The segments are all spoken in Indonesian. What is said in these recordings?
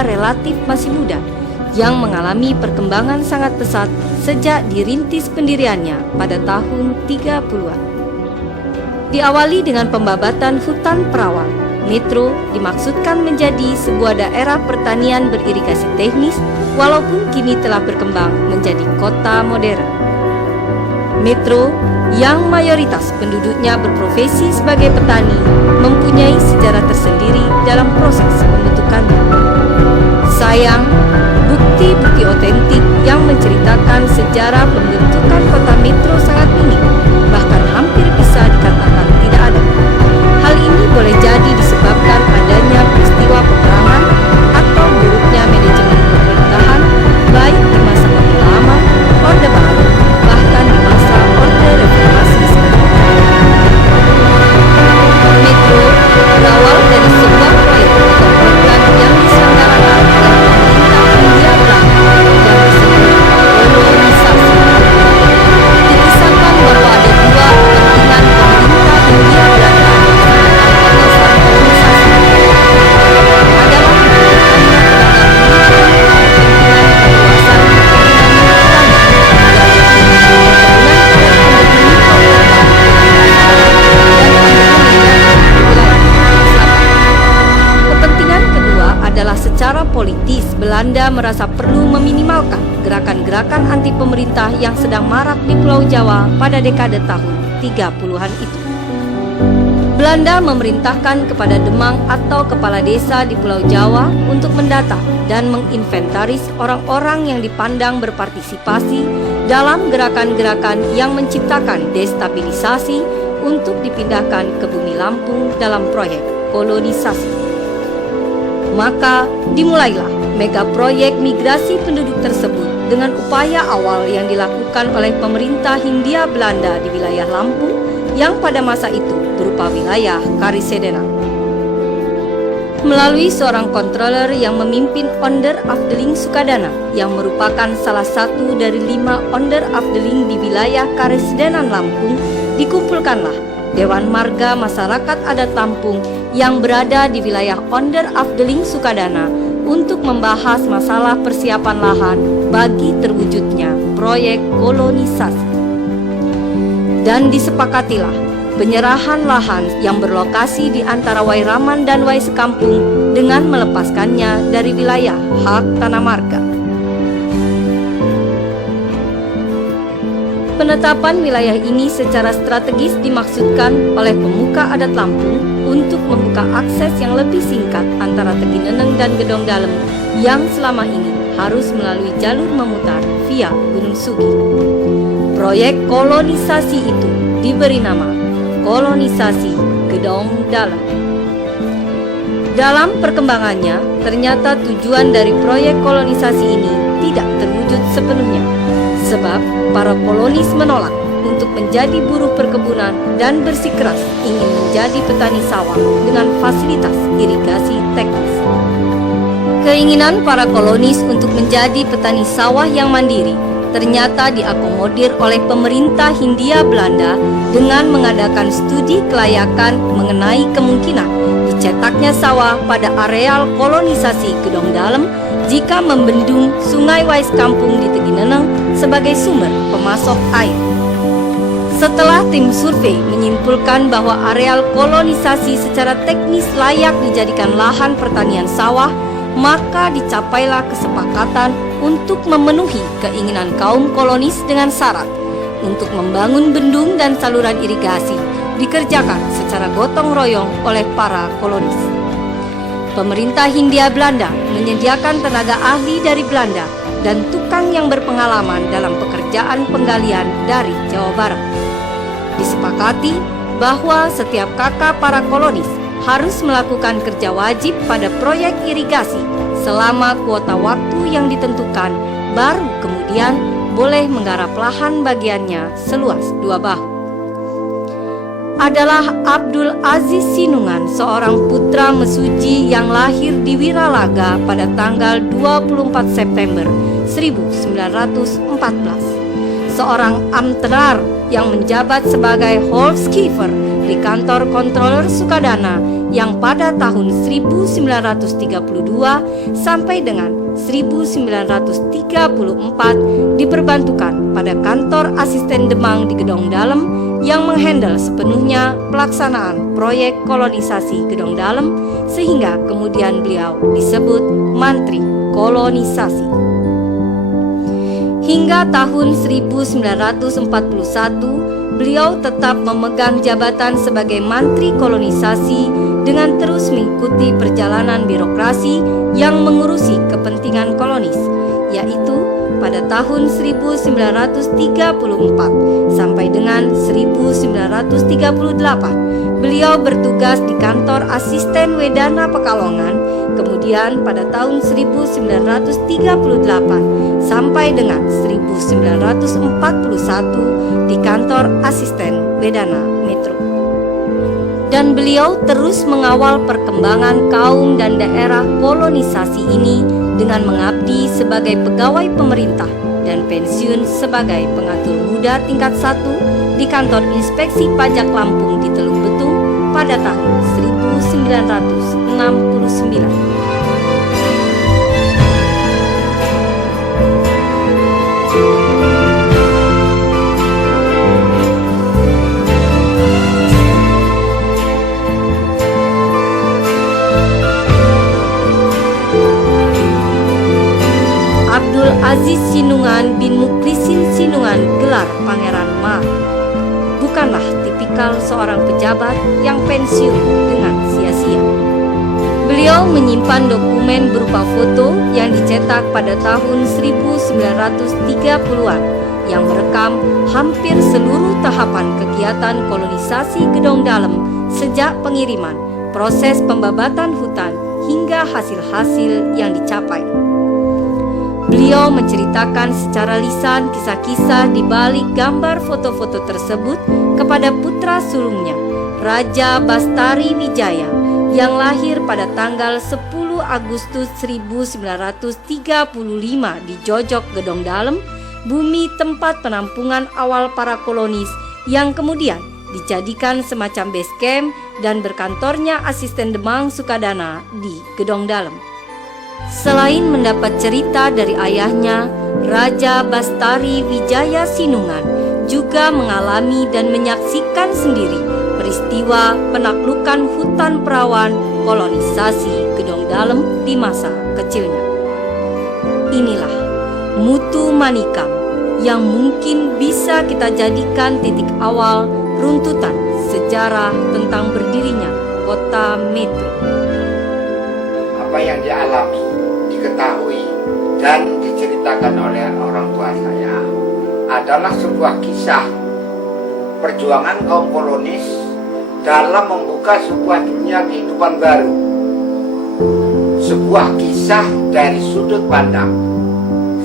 Belanda relatif masih muda, yang mengalami perkembangan sangat pesat sejak dirintis pendiriannya pada tahun 30-an. Diawali dengan pembabatan hutan perawan, Metro dimaksudkan menjadi sebuah daerah pertanian beririgasi teknis, walaupun kini telah berkembang menjadi kota modern. Metro yang mayoritas penduduknya berprofesi sebagai petani mempunyai sejarah tersendiri dalam proses pembentukannya. Sayang, bukti-bukti otentik yang menceritakan sejarah pembentukan kota Metro sangat minim, bahkan hampir bisa dikatakan tidak ada. Hal ini boleh jadi disebabkan adanya peristiwa peperangan atau buruknya manajemen pemerintahan, baik di masa Orde Lama, Orde Baru, bahkan di masa Orde Reformasi sekarang. Metro berawal dari sebuah proyek pembangunan yang diselenggarakan oleh pemerintah Hindia Belanda yang disebut kolonisasi. Dikisahkan bahwa ada dua kepentingan pemerintah Hindia Belanda melaksanakan gagasan kolonisasi. Adalah membutuhkannya tenaga pendidikan, kepentingan perluasan perkebunan Belanda, kepentingan kedua adalah secara politis. Belanda merasa perlu meminimalkan gerakan-gerakan anti pemerintah yang sedang marak di Pulau Jawa pada dekade tahun 30-an itu. Belanda memerintahkan kepada Demang atau kepala desa di Pulau Jawa untuk mendata dan menginventaris orang-orang yang dipandang berpartisipasi dalam gerakan-gerakan yang menciptakan destabilisasi untuk dipindahkan ke bumi Lampung dalam proyek kolonisasi. Maka dimulailah mega proyek migrasi penduduk tersebut dengan upaya awal yang dilakukan oleh pemerintah Hindia Belanda di wilayah Lampung yang pada masa itu berupa wilayah Karisedenang. Melalui seorang kontroler yang memimpin Onderafdeling Sukadana yang merupakan salah satu dari 5 Onderafdeling di wilayah Karisedenang Lampung, dikumpulkanlah Dewan Marga Masyarakat Adat Lampung yang berada di wilayah Onderafdeling Sukadana untuk membahas masalah persiapan lahan bagi terwujudnya proyek kolonisasi. Dan disepakatilah penyerahan lahan yang berlokasi di antara Wairaman dan Wai Sekampung dengan melepaskannya dari wilayah hak tanah marga. Penetapan wilayah ini secara strategis dimaksudkan oleh pemuka adat Lampung untuk membuka akses yang lebih singkat antara Tegineneng dan Gedong Dalem yang selama ini harus melalui jalur memutar via Gunung Sugi. Proyek kolonisasi itu diberi nama Kolonisasi Gedong Dalem. Dalam perkembangannya, ternyata tujuan dari proyek kolonisasi ini tidak terwujud sepenuhnya, sebab para kolonis menolak untuk menjadi buruh perkebunan dan bersikeras ingin menjadi petani sawah dengan fasilitas irigasi teknis. Keinginan para kolonis untuk menjadi petani sawah yang mandiri ternyata diakomodir oleh pemerintah Hindia Belanda dengan mengadakan studi kelayakan mengenai kemungkinan dicetaknya sawah pada areal kolonisasi Gedong Dalem jika membendung Sungai Wai Sekampung di Tegineneng sebagai sumber pemasok air. Setelah tim survei menyimpulkan bahwa areal kolonisasi secara teknis layak dijadikan lahan pertanian sawah, maka dicapailah kesepakatan untuk memenuhi keinginan kaum kolonis dengan syarat untuk membangun bendung dan saluran irigasi dikerjakan secara gotong royong oleh para kolonis. Pemerintah Hindia Belanda menyediakan tenaga ahli dari Belanda dan tukang yang berpengalaman dalam pekerjaan penggalian dari Jawa Barat. Disepakati bahwa setiap kakak para kolonis harus melakukan kerja wajib pada proyek irigasi selama kuota waktu yang ditentukan, baru kemudian boleh menggarap lahan bagiannya seluas 2 bahu. Adalah Abdul Aziz Sinungan, seorang putra mesuji yang lahir di Wiralaga pada tanggal 24 September 1914. Seorang amtenar yang menjabat sebagai Holzkiefer di kantor kontroler Sukadana yang pada tahun 1932 sampai dengan 1934 diperbantukan pada kantor asisten Demang di Gedong Dalem yang menghandle sepenuhnya pelaksanaan proyek kolonisasi Gedong Dalem, sehingga kemudian beliau disebut Mantri Kolonisasi. Hingga tahun 1941, beliau tetap memegang jabatan sebagai Mantri Kolonisasi dengan terus mengikuti perjalanan birokrasi yang mengurusi kepentingan kolonis, yaitu pada tahun 1934 sampai dengan 1938. Beliau bertugas di kantor asisten Wedana Pekalongan, kemudian pada tahun 1938 sampai dengan 1941 di kantor asisten Wedana Metro. Dan beliau terus mengawal perkembangan kaum dan daerah kolonisasi ini dengan mengabdi sebagai pegawai pemerintah dan pensiun sebagai pengatur muda tingkat 1 di kantor Inspeksi Pajak Lampung di Teluk Betung pada tahun 1969. Abdul Aziz Sinungan bin Muklisin Sinungan gelar Pangeran Ma bukanlah tipikal seorang pejabat yang pensiun dengan sia-sia. Beliau menyimpan dokumen berupa foto yang dicetak pada tahun 1930-an yang merekam hampir seluruh tahapan kegiatan kolonisasi Gedong Dalem sejak pengiriman, proses pembabatan hutan hingga hasil-hasil yang dicapai. Beliau menceritakan secara lisan kisah-kisah di balik gambar foto-foto tersebut kepada putra sulungnya, Raja Bastari Wijaya, yang lahir pada tanggal 10 Agustus 1935 di Jojok Gedong Dalem, bumi tempat penampungan awal para kolonis yang kemudian dijadikan semacam base camp dan berkantornya asisten Demang Sukadana di Gedong Dalem. Selain mendapat cerita dari ayahnya, Raja Bastari Wijaya Sinungan juga mengalami dan menyaksikan sendiri peristiwa penaklukan hutan perawan kolonisasi Gedong Dalem di masa kecilnya. Inilah Mutu Manikam yang mungkin bisa kita jadikan titik awal runtutan sejarah tentang berdirinya kota Metro. Apa yang dialami, diketahui, dan diceritakan oleh orang tua saya adalah sebuah kisah perjuangan kaum kolonis dalam membuka sebuah dunia kehidupan baru. Sebuah kisah dari sudut pandang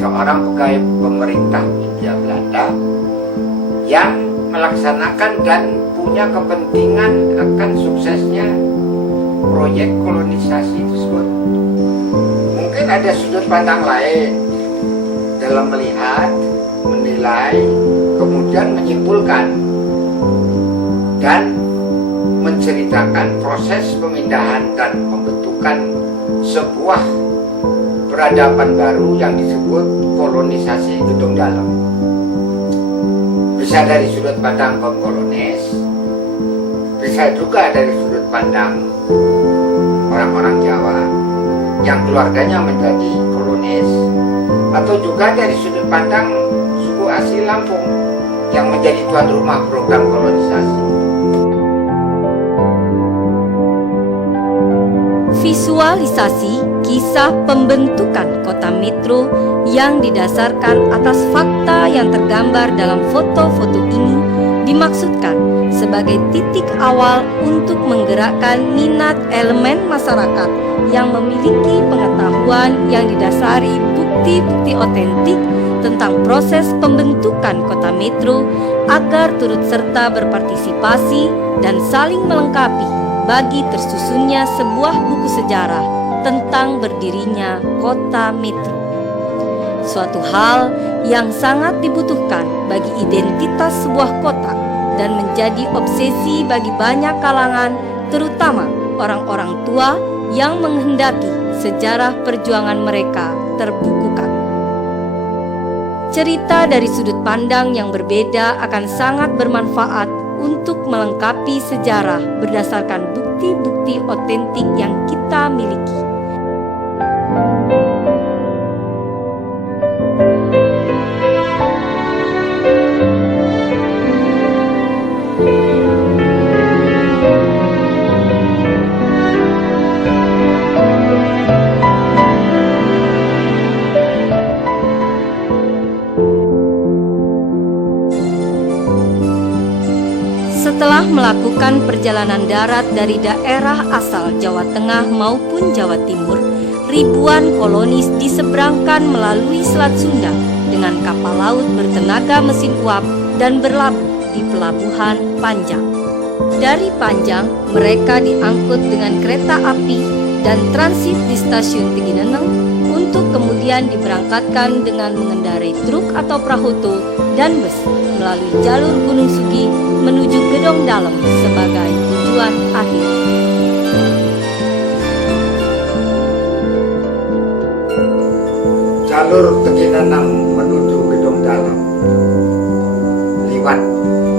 seorang pegawai pemerintah Hindia Belanda yang melaksanakan dan punya kepentingan akan suksesnya proyek kolonisasi tersebut. Mungkin ada sudut pandang lain dalam melihat, menilai, kemudian menyimpulkan dan menceritakan proses pemindahan dan pembentukan sebuah peradaban baru yang disebut kolonisasi Gedong Dalem. Bisa dari sudut pandang kaum kolonis, bisa juga dari sudut pandang orang-orang Jawa yang keluarganya menjadi kolonis, atau juga dari sudut pandang suku asli Lampung yang menjadi tuan rumah program kolonisasi. Visualisasi kisah pembentukan kota Metro yang didasarkan atas fakta yang tergambar dalam foto-foto ini dimaksudkan sebagai titik awal untuk menggerakkan minat elemen masyarakat yang memiliki pengetahuan yang didasari bukti-bukti otentik tentang proses pembentukan kota Metro agar turut serta berpartisipasi dan saling melengkapi bagi tersusunnya sebuah buku sejarah tentang berdirinya kota Metro. Suatu hal yang sangat dibutuhkan bagi identitas sebuah kota dan menjadi obsesi bagi banyak kalangan, terutama orang-orang tua yang menghendaki sejarah perjuangan mereka terbukukan. Cerita dari sudut pandang yang berbeda akan sangat bermanfaat untuk melengkapi sejarah berdasarkan bukti-bukti otentik yang kita miliki. Setelah melakukan perjalanan darat dari daerah asal Jawa Tengah maupun Jawa Timur, ribuan kolonis diseberangkan melalui Selat Sunda dengan kapal laut bertenaga mesin uap dan berlabuh di Pelabuhan Panjang. Dari Panjang, mereka diangkut dengan kereta api dan transit di stasiun Tegineneng untuk kemudian diberangkatkan dengan mengendarai truk atau prahoto dan bus melalui jalur Gunung Sugi menuju Gedong Dalem sebagai tujuan akhir. Jalur Tegineneng menuju Gedong Dalem lewat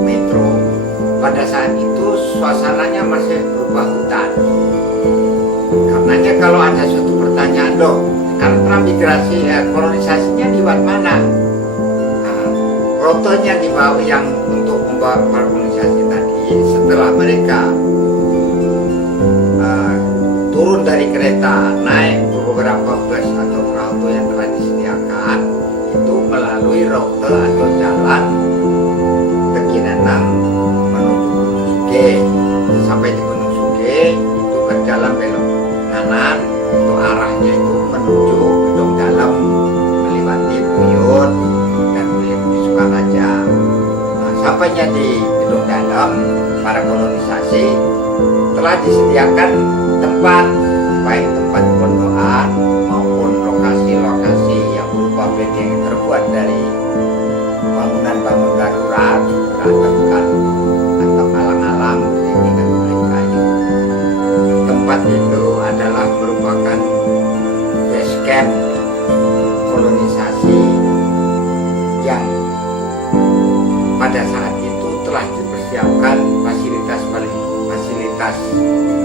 metro. Pada saat itu suasananya masih berupa hutan. Karenanya kalau ada suatu pertanyaan, dong, kan transmigrasi kolonisasinya di mana? Rutenya dibawa yang untuk membawa kolonisasi tadi setelah mereka turun dari kereta, naik beberapa bus atau perahu yang telah disediakan, itu melalui rute atau jalan Tegineneng menuju Gunung Suge. Sampai di Gunung Suge itu berjalan belok kanan, itu arahnya itu menuju Gedong Dalem, melewati Buyut dan melewati Sukaraja. Sampainya di Gedong Dalem, para kolonisasi telah disediakan tempat, baik tempat pondokan maupun lokasi-lokasi yang berupa bedeng terbuat dari bangunan-bangunan darurat, beratapkan atau alang-alang didirikan oleh kayu. Tempat itu adalah merupakan base camp kolonisasi yang pada saat itu telah dipersiapkan fasilitas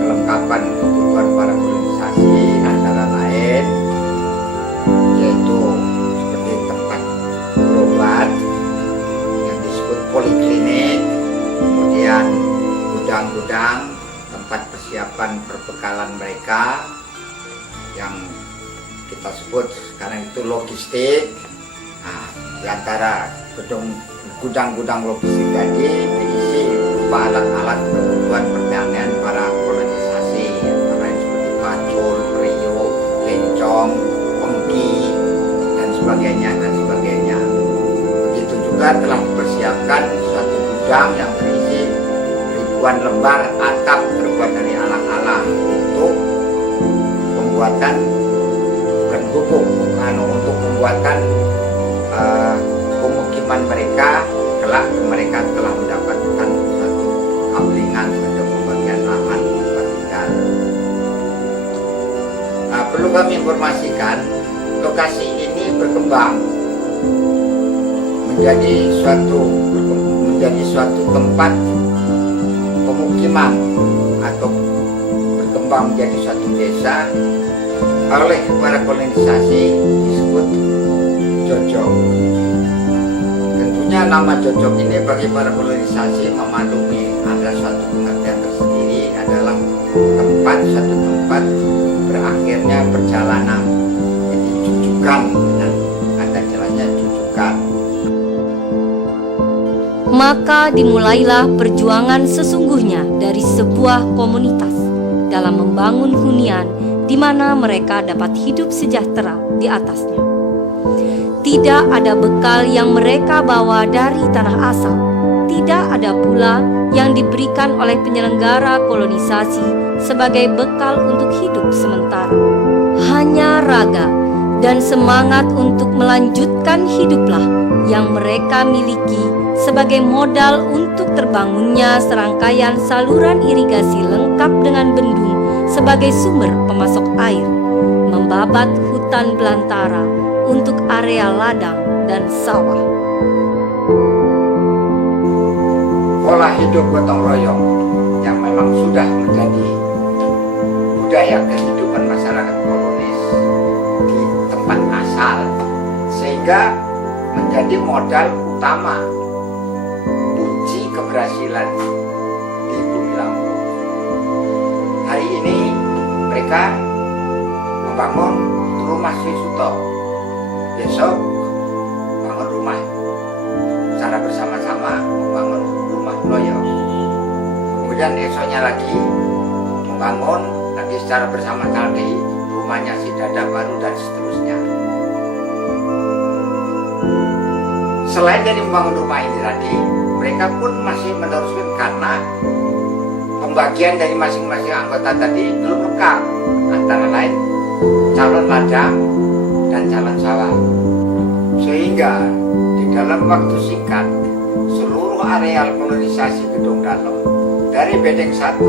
kelengkapan kebutuhan para kolonisasi, antara lain yaitu seperti tempat berobat yang disebut poliklinik, kemudian gudang-gudang tempat persiapan perbekalan mereka yang kita sebut sekarang itu logistik. Di antara gudang-gudang logistik tadi diisi berupa alat-alat kebutuhan pertanian para kolonisasi, antara lain seperti pacul, periuk, lencong, pengki, dan sebagainya. Begitu juga telah dipersiapkan suatu gudang yang berisi ribuan lembar atap terbuat dari alang-alang untuk pembuatan untuk pembuatan pemukiman mereka kelak mereka telah mendapatkan satu kablingan untuk pembagian lahan tempat tinggal. Perlu kami informasikan, lokasi ini berkembang menjadi suatu tempat pemukiman atau berkembang menjadi suatu desa oleh para kolonisasi disebut Jojok. Tentunya nama Jojok ini bagi para kolonisasi memaklumi ada suatu pengertian tersendiri, adalah suatu tempat berakhirnya perjalanan. Jadi jujukan, dengan kata jelasnya jujukan. Maka dimulailah perjuangan sesungguhnya dari sebuah komunitas dalam membangun hunian di mana mereka dapat hidup sejahtera di atasnya. Tidak ada bekal yang mereka bawa dari tanah asal. Tidak ada pula yang diberikan oleh penyelenggara kolonisasi sebagai bekal untuk hidup sementara. Hanya raga dan semangat untuk melanjutkan hiduplah yang mereka miliki sebagai modal untuk terbangunnya serangkaian saluran irigasi lengkap dengan bendung sebagai sumber pemasok air, membabat hutan belantara untuk area ladang dan sawah. Pola hidup gotong royong yang memang sudah menjadi budaya kehidupan masyarakat kolonis di tempat asal, sehingga menjadi modal utama kunci keberhasilan di Bumi Lampung. Hari ini mereka membangun rumah Sri Suto, besok bangun rumah secara bersama-sama, membangun rumah Loyo, kemudian esoknya lagi membangun lagi secara bersama-sama di rumahnya si Dada baru, dan seterusnya. Selain dari membangun rumah ini tadi, mereka pun masih meneruskan karena pembagian dari masing-masing anggota tadi belum lengkap, antara lain calon ladang dan calon sawah. Sehingga di dalam waktu singkat seluruh areal kolonisasi Gedong Dalem dari bedeng 1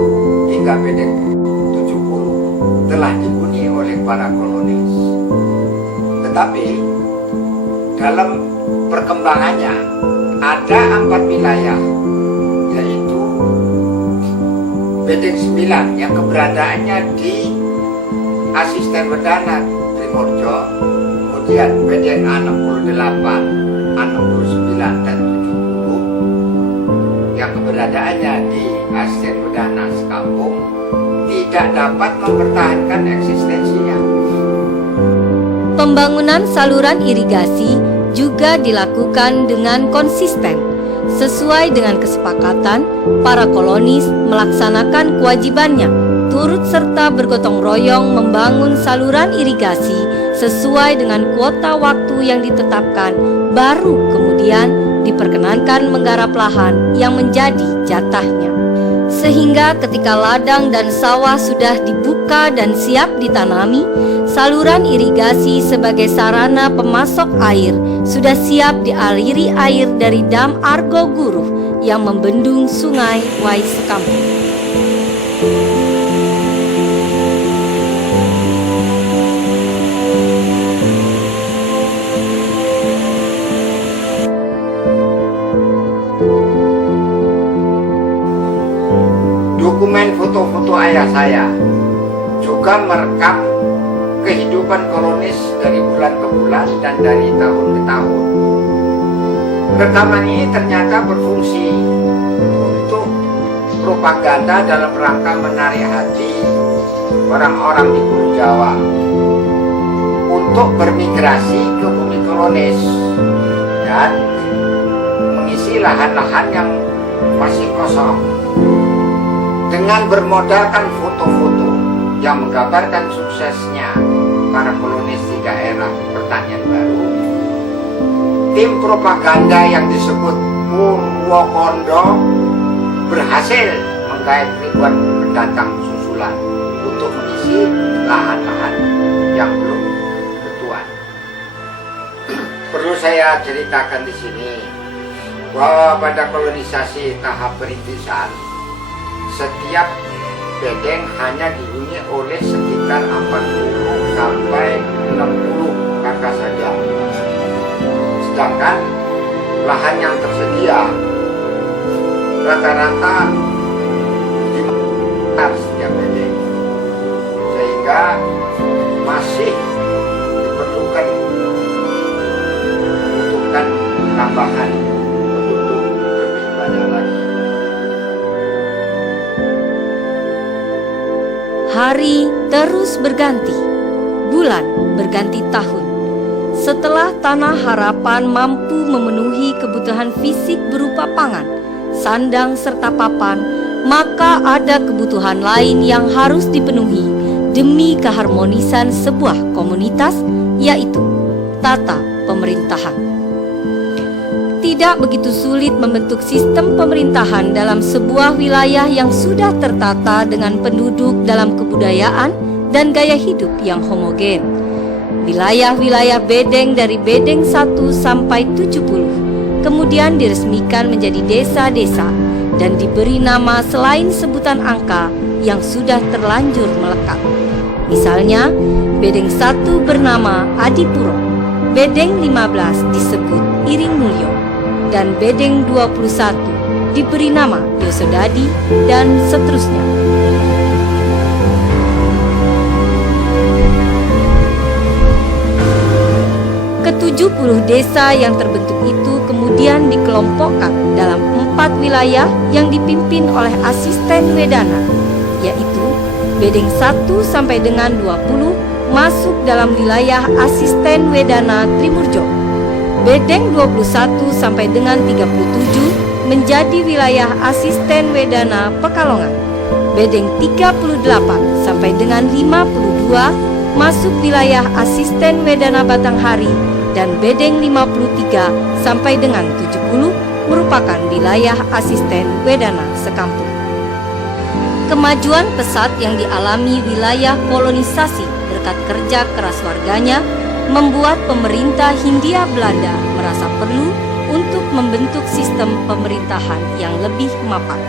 hingga bedeng 70 telah dihuni oleh para kolonis. Tetapi dalam perkembangannya ada 4 wilayah, yaitu bedeng 9 yang keberadaannya di Asisten Wedana Primorjo, kemudian bedeng 68, 69 dan 70 yang keberadaannya di Asisten Wedana Sekampung tidak dapat mempertahankan eksistensinya. Pembangunan saluran irigasi juga dilakukan dengan konsisten. Sesuai dengan kesepakatan, para kolonis melaksanakan kewajibannya turut serta bergotong royong membangun saluran irigasi sesuai dengan kuota waktu yang ditetapkan, baru kemudian diperkenankan menggarap lahan yang menjadi jatahnya. Sehingga ketika ladang dan sawah sudah dibuka dan siap ditanami, saluran irigasi sebagai sarana pemasok air sudah siap dialiri air dari dam Argo Guruh yang membendung sungai Wai Sekampung. Dokumen foto-foto ayah saya juga merekam kehidupan kolonis dari bulan ke bulan dan dari tahun ke tahun. Rekaman ini ternyata berfungsi untuk propaganda dalam rangka menarik hati orang-orang di Pulau Jawa untuk bermigrasi ke bumi kolonis dan mengisi lahan-lahan yang masih kosong dengan bermodalkan foto-foto yang menggambarkan suksesnya para kolonis di daerah pertanian baru. Tim propaganda yang disebut Purwokondo berhasil menggait ribuan pendatang susulan untuk mengisi lahan-lahan yang belum bertuan. Perlu saya ceritakan di sini bahwa pada kolonisasi tahap perintisan, setiap bedeng hanya dihuni oleh sekitar 40 sampai 60 kakak saja. Sedangkan lahan yang tersedia rata-rata 5 hektar setiap bedeng, sehingga masih diperlukan tambahan penduduk lebih banyak lagi. Hari terus berganti, bulan berganti tahun. Setelah Tanah Harapan mampu memenuhi kebutuhan fisik berupa pangan, sandang serta papan, maka ada kebutuhan lain yang harus dipenuhi demi keharmonisan sebuah komunitas, yaitu tata pemerintahan. Tidak begitu sulit membentuk sistem pemerintahan dalam sebuah wilayah yang sudah tertata dengan penduduk dalam kebudayaan dan gaya hidup yang homogen. Wilayah-wilayah bedeng dari bedeng 1 sampai 70 kemudian diresmikan menjadi desa-desa dan diberi nama selain sebutan angka, yang sudah terlanjur melekat. Misalnya, bedeng 1 bernama Adipuro, bedeng 15 disebut Iring Mulyo, dan bedeng 21 diberi nama Yosodadi, dan seterusnya. Ke-70 desa yang terbentuk itu kemudian dikelompokkan dalam 4 wilayah yang dipimpin oleh asisten Wedana, yaitu bedeng 1 sampai dengan 20 masuk dalam wilayah asisten Wedana Trimurjo. Bedeng 21 sampai dengan 37 menjadi wilayah asisten Wedana Pekalongan. Bedeng 38 sampai dengan 52 masuk wilayah asisten Wedana Batanghari, dan bedeng 53 sampai dengan 70 merupakan wilayah asisten Wedana Sekampung. Kemajuan pesat yang dialami wilayah kolonisasi berkat kerja keras warganya membuat pemerintah Hindia Belanda merasa perlu untuk membentuk sistem pemerintahan yang lebih mapan.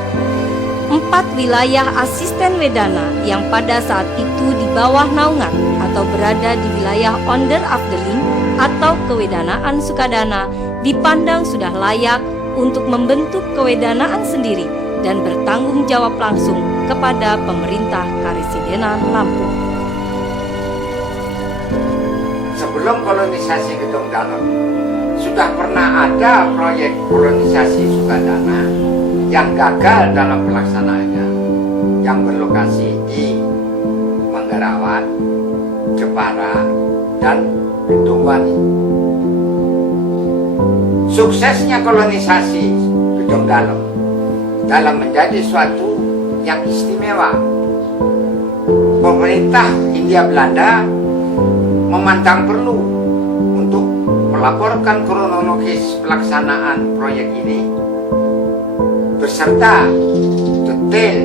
4 wilayah asisten Wedana yang pada saat itu di bawah naungan atau berada di wilayah onder afdeling atau kewedanaan Sukadana dipandang sudah layak untuk membentuk kewedanaan sendiri dan bertanggung jawab langsung kepada pemerintah Karesidenan Lampung. Sebelum kolonisasi Gedong Dalam, sudah pernah ada proyek kolonisasi Sukadana yang gagal dalam pelaksanaannya, yang berlokasi di Manggarawan, Jepara, dan Gedongwani. Suksesnya kolonisasi Gedong dalam menjadi suatu yang istimewa. Pemerintah Hindia Belanda memandang perlu untuk melaporkan kronologis pelaksanaan proyek ini beserta detail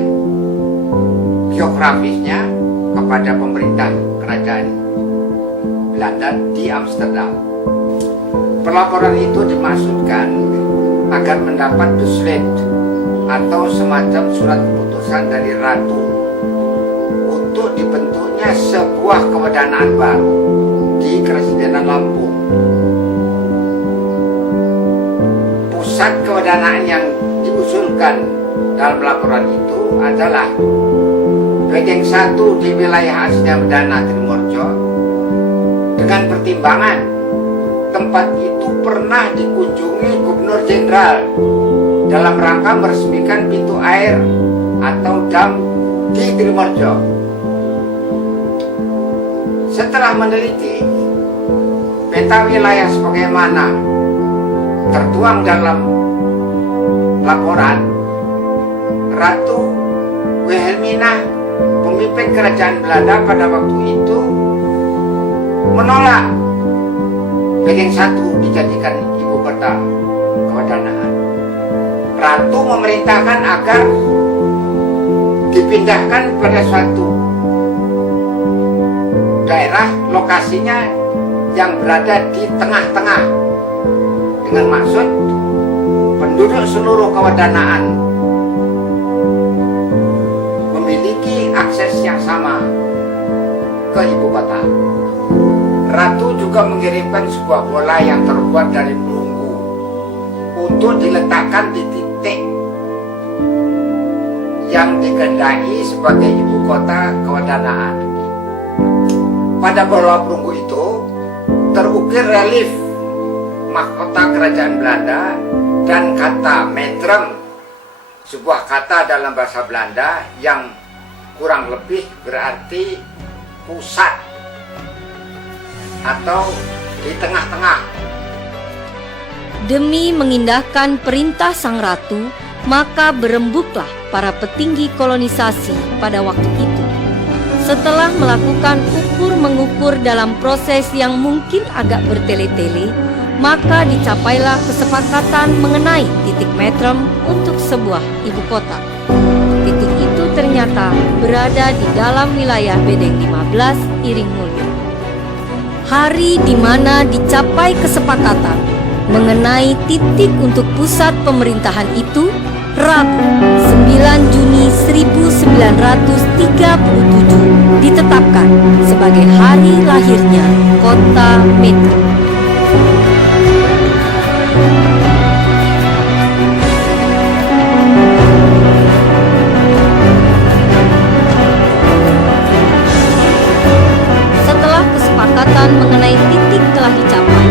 geografisnya kepada pemerintah kerajaan Belanda di Amsterdam. Pelaporan itu dimaksudkan agar mendapat besluit atau semacam surat keputusan dari Ratu untuk dibentuknya sebuah kewedanaan baru di Karesidenan Lampung. Pusat kewedanaan yang diusulkan dalam laporan itu adalah bedeng 1 di wilayah aslinya Wedana Trimurjo, dengan pertimbangan tempat itu pernah dikunjungi Gubernur Jenderal dalam rangka meresmikan pintu air atau dam di Trimurjo. Setelah meneliti peta wilayah sebagaimana tertuang dalam laporan, Ratu Wilhelmina, pemimpin kerajaan Belanda pada waktu itu, menolak bedeng 1 dijadikan ibu kota kewedanaan. Ratu memerintahkan agar dipindahkan pada suatu daerah lokasinya yang berada di tengah-tengah, dengan maksud penduduk seluruh kewedanaan memiliki akses yang sama ke ibu kota. Ratu juga mengirimkan sebuah bola yang terbuat dari perunggu untuk diletakkan di titik yang dikehendaki sebagai ibu kota kewedanaan. Pada bola perunggu itu terukir relief mahkota kerajaan Belanda dan kata Metrem, sebuah kata dalam bahasa Belanda yang kurang lebih berarti pusat atau di tengah-tengah. Demi mengindahkan perintah sang ratu, maka berembuklah para petinggi kolonisasi pada waktu itu. Setelah melakukan ukur-mengukur dalam proses yang mungkin agak bertele-tele, maka dicapailah kesepakatan mengenai titik Metrem untuk sebuah ibu kota. Titik itu ternyata berada di dalam wilayah bedeng 15 Iring Mulyo. Hari di mana dicapai kesepakatan mengenai titik untuk pusat pemerintahan itu, Rabu, 9 Juni 1937 ditetapkan sebagai hari lahirnya kota Metro. Setelah kesepakatan mengenai titik telah dicapai,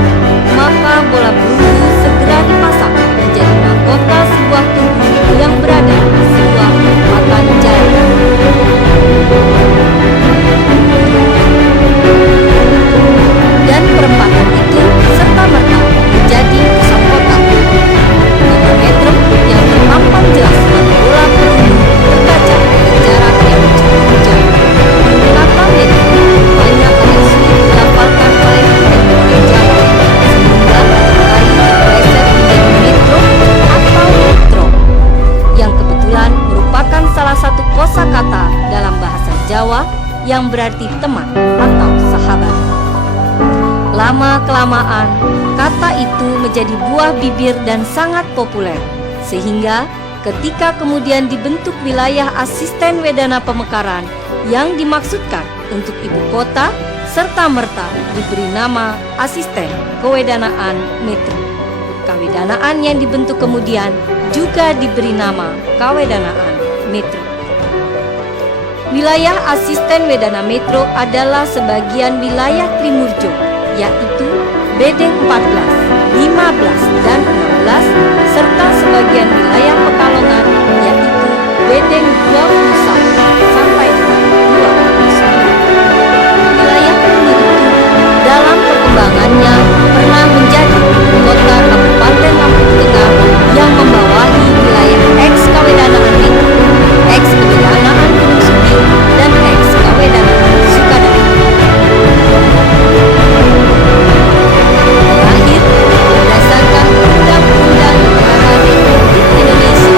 maka bola perunggu segera dipasang menjadi mahkota sebuah tugu yang berada di sebuah perempatan jalan. Dan perempatan itu serta-merta menjadi pusat kota. Kota Metro yang terpampang jelas pada bola perunggu terbaca dari jarak yang cukup jauh. Kata Metro banyak yang sulit dilafalkan oleh intelektual Jawa, sehingga seringkali terpeleset menjadi metro atau metro, yang kebetulan merupakan salah satu kosakata dalam bahasa Jawa yang berarti teman atau sahabat. Lama-kelamaan, kata itu menjadi buah bibir dan sangat populer, sehingga ketika kemudian dibentuk wilayah asisten Wedana Pemekaran yang dimaksudkan untuk ibu kota, serta-merta diberi nama Asisten Kewedanaan Metro. Kawedanaan yang dibentuk kemudian juga diberi nama Kawedanaan Metro. Wilayah Asisten Wedana Metro adalah sebagian wilayah Trimurjo, yaitu Bedeng 14, 15, dan 16, serta sebagian wilayah Pekalongan, yaitu Bedeng 21 sampai dengan 29. Wilayah ini dalam perkembangannya pernah menjadi kota Kabupaten Lampung Tengah yang membawahi wilayah eks-Kawedanaan Metro, eks-Kewedanaan Gunung Sumbing, dan eks-Kawedanaan Sukadana. Terakhir, berdasarkan Undang-Undang Negara Republik Indonesia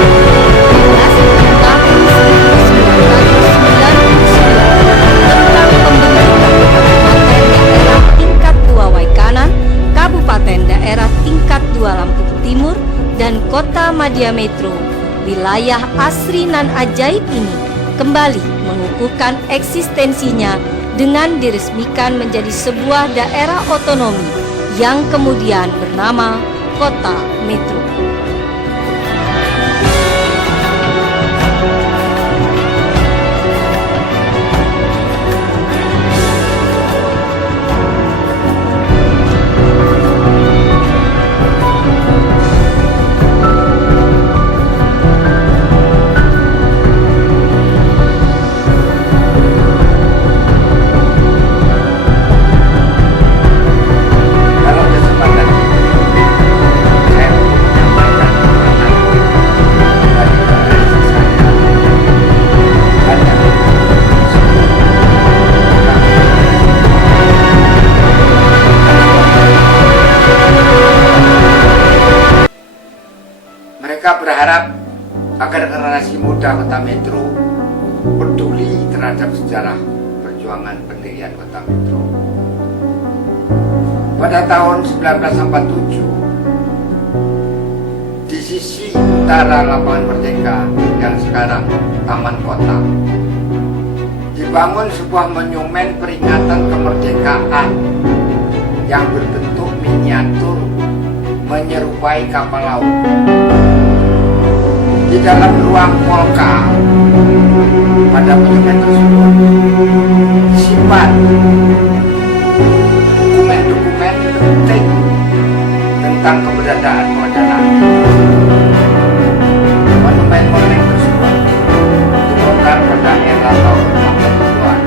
15 tahun 1999 tentang pembentukan Kabupaten Daerah Tingkat 2 Waikanan, Kabupaten Daerah Tingkat 2 Lampung Timur, dan Kota Madya Metro, wilayah asri nan ajaib ini kembali mengukuhkan eksistensinya dengan diresmikan menjadi sebuah daerah otonomi yang kemudian bernama Kota Metro. Dalam kesempatan ini, saya mau menyampaikan pengalaman dari generasi saya. Banyak mereka berharap agar generasi muda Kota Metro peduli terhadap sejarah perjuangan pendirian Kota Metro. Pada tahun 1947, di sisi utara Lapangan Merdeka yang sekarang Taman Kota, dibangun sebuah monumen peringatan kemerdekaan yang berbentuk miniatur menyerupai kapal laut. Di dalam ruang Polka pada monumen tersebut disimpan dokumen-dokumen penting tentang keberadaan kewedanaan. Monumen-monumen tersebut dibongkar pada era tahun 80-an.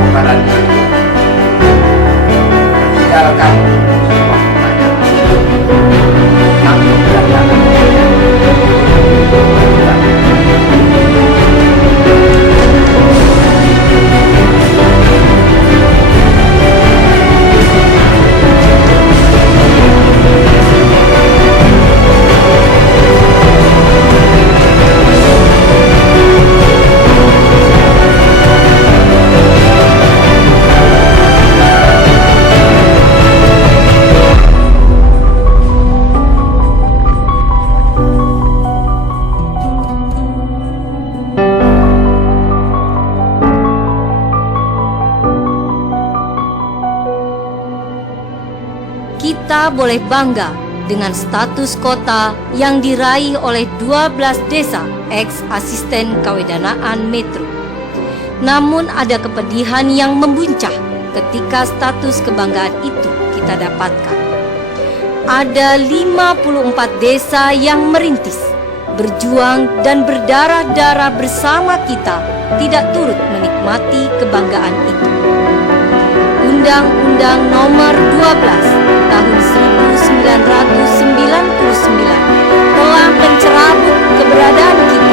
Bongkaran ini meninggalkan sebuah pertanyaan tentang keberadaan kita boleh bangga dengan status kota yang diraih oleh 12 desa ex-asisten Kawedanaan Metro. Namun ada kepedihan yang membuncah ketika status kebanggaan itu kita dapatkan. Ada 54 desa yang merintis, berjuang dan berdarah-darah bersama kita tidak turut menikmati kebanggaan itu. Undang-Undang Nomor 12 Tahun 1999 telah mencerabut keberadaan kita